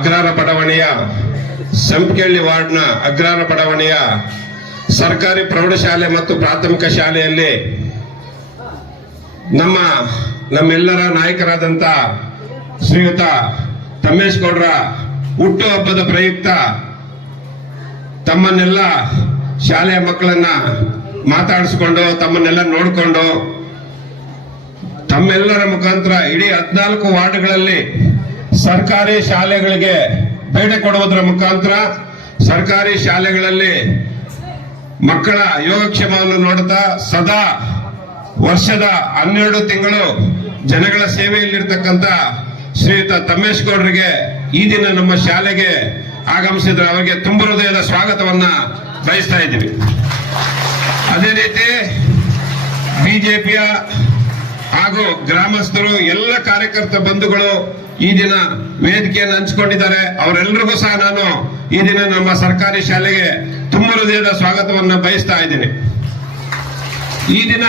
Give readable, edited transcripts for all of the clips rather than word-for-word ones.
ಅಗ್ರಹಾರ ಬಡಾವಣೆಯ ಸಂಪಕೇಳಿ ವಾರ್ಡ್ನ ಅಗ್ರಹಾರ ಬಡಾವಣೆಯ ಸರ್ಕಾರಿ ಪ್ರೌಢಶಾಲೆ ಮತ್ತು ಪ್ರಾಥಮಿಕ ಶಾಲೆಯಲ್ಲಿ ನಮ್ಮೆಲ್ಲರ ನಾಯಕರಾದಂತ ಶ್ರೀಯುತ ತಮ್ಮೇಶ್ ಗೌಡ್ರ ಹುಟ್ಟುಹಬ್ಬದ ಪ್ರಯುಕ್ತ ತಮ್ಮನ್ನೆಲ್ಲ ಶಾಲೆಯ ಮಕ್ಕಳನ್ನ ಮಾತಾಡಿಸಿಕೊಂಡು ತಮ್ಮನ್ನೆಲ್ಲ ನೋಡಿಕೊಂಡು ತಮ್ಮೆಲ್ಲರ ಮುಖಾಂತರ ಇಡೀ 14 ವಾರ್ಡ್ಗಳಲ್ಲಿ ಸರ್ಕಾರಿ ಶಾಲೆಗಳಿಗೆ ಭೇಟಿ ಕೊಡುವುದರ ಮುಖಾಂತರ ಸರ್ಕಾರಿ ಶಾಲೆಗಳಲ್ಲಿ ಮಕ್ಕಳ ಯೋಗಕ್ಷೇಮವನ್ನು ನೋಡುತ್ತಾ ಸದಾ ವರ್ಷದ 12 ತಿಂಗಳು ಜನಗಳ ಸೇವೆಯಲ್ಲಿರ್ತಕ್ಕಂಥ ಶ್ರೀಯುತ ತಮ್ಮೇಶ್ ಗೌಡ್ರಿಗೆ ಈ ದಿನ ನಮ್ಮ ಶಾಲೆಗೆ ಆಗಮಿಸಿದ್ರೆ ಅವರಿಗೆ ತುಂಬ ಹೃದಯದ ಸ್ವಾಗತವನ್ನ ಬಯಸ್ತಾ ಇದ್ದೀವಿ. ಅದೇ ರೀತಿ ಬಿಜೆಪಿಯ ಹಾಗೂ ಗ್ರಾಮಸ್ಥರು ಎಲ್ಲ ಕಾರ್ಯಕರ್ತ ಬಂಧುಗಳು ಈ ದಿನ ವೇದಿಕೆಯನ್ನು ಹಂಚಿಕೊಂಡಿದ್ದಾರೆ. ಅವರೆಲ್ಲರಿಗೂ ಸಹ ನಾನು ಈ ದಿನ ನಮ್ಮ ಸರ್ಕಾರಿ ಶಾಲೆಗೆ ತುಂಬ ಹೃದಯದ ಸ್ವಾಗತವನ್ನ ಬಯಸ್ತಾ ಇದ್ದೀನಿ. ಈ ದಿನ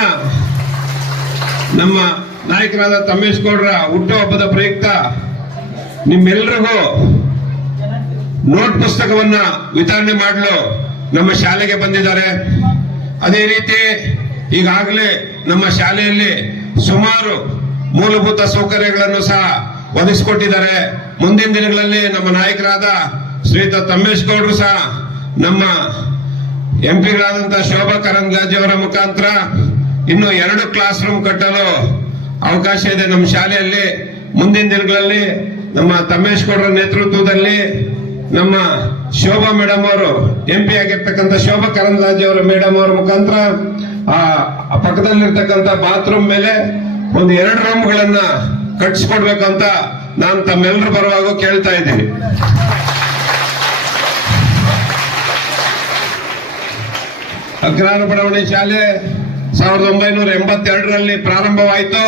ನಮ್ಮ ನಾಯಕರಾದ ತಮ್ಮೇಶ್ ಗೌಡ್ರ ಹುಟ್ಟುಹಬ್ಬದ ಪ್ರಯುಕ್ತ ನಿಮ್ಮೆಲ್ಲರಿಗೂ ನೋಟ್ ಪುಸ್ತಕವನ್ನ ವಿತರಣೆ ಮಾಡಲು ನಮ್ಮ ಶಾಲೆಗೆ ಬಂದಿದ್ದಾರೆ. ಅದೇ ರೀತಿ ಈಗಾಗಲೇ ನಮ್ಮ ಶಾಲೆಯಲ್ಲಿ ಸುಮಾರು ಮೂಲಭೂತ ಸೌಕರ್ಯಗಳನ್ನು ಸಹ ಒದಗಿಸಿಕೊಟ್ಟಿದ್ದಾರೆ. ಮುಂದಿನ ದಿನಗಳಲ್ಲಿ ನಮ್ಮ ನಾಯಕರಾದ ಶ್ರೀಯುತ ತಮ್ಮೇಶ್ ಗೌಡರು ಸಹ ನಮ್ಮ ಎಂಪಿಗಳಾದಂತಹ ಶೋಭಾ ಕರಂದ್ಲಾಜೆ ಅವರ ಮುಖಾಂತರ ಇನ್ನು 2 ಕ್ಲಾಸ್ ರೂಮ್ ಕಟ್ಟಲು ಅವಕಾಶ ಇದೆ ನಮ್ಮ ಶಾಲೆಯಲ್ಲಿ. ಮುಂದಿನ ದಿನಗಳಲ್ಲಿ ನಮ್ಮ ತಮ್ಮೇಶ್ ಗೌಡರ ನೇತೃತ್ವದಲ್ಲಿ ನಮ್ಮ ಶೋಭಾ ಮೇಡಮ್ ಅವರು ಎಂಪಿ ಆಗಿರ್ತಕ್ಕಂಥ ಶೋಭಾ ಕರಂದ್ಲಾಜೆ ಅವರ ಮೇಡಮ್ ಅವರ ಮುಖಾಂತರ ಆ ಪಕ್ಕದಲ್ಲಿರ್ತಕ್ಕಂಥ ಬಾತ್ರೂಮ್ ಮೇಲೆ ಒಂದು 2 ರೂಮ್ಗಳನ್ನ ಕಟ್ಟಿಸ್ಕೊಡ್ಬೇಕಂತ ನಾನು ತಮ್ಮೆಲ್ಲರ ಪರವಾಗಿ ಕೇಳ್ತಾ ಇದ್ದೀನಿ. ಅಗ್ರಹಾರ ಬಡಾವಣೆ ಶಾಲೆ 1982ರಲ್ಲಿ ಪ್ರಾರಂಭವಾಯಿತು.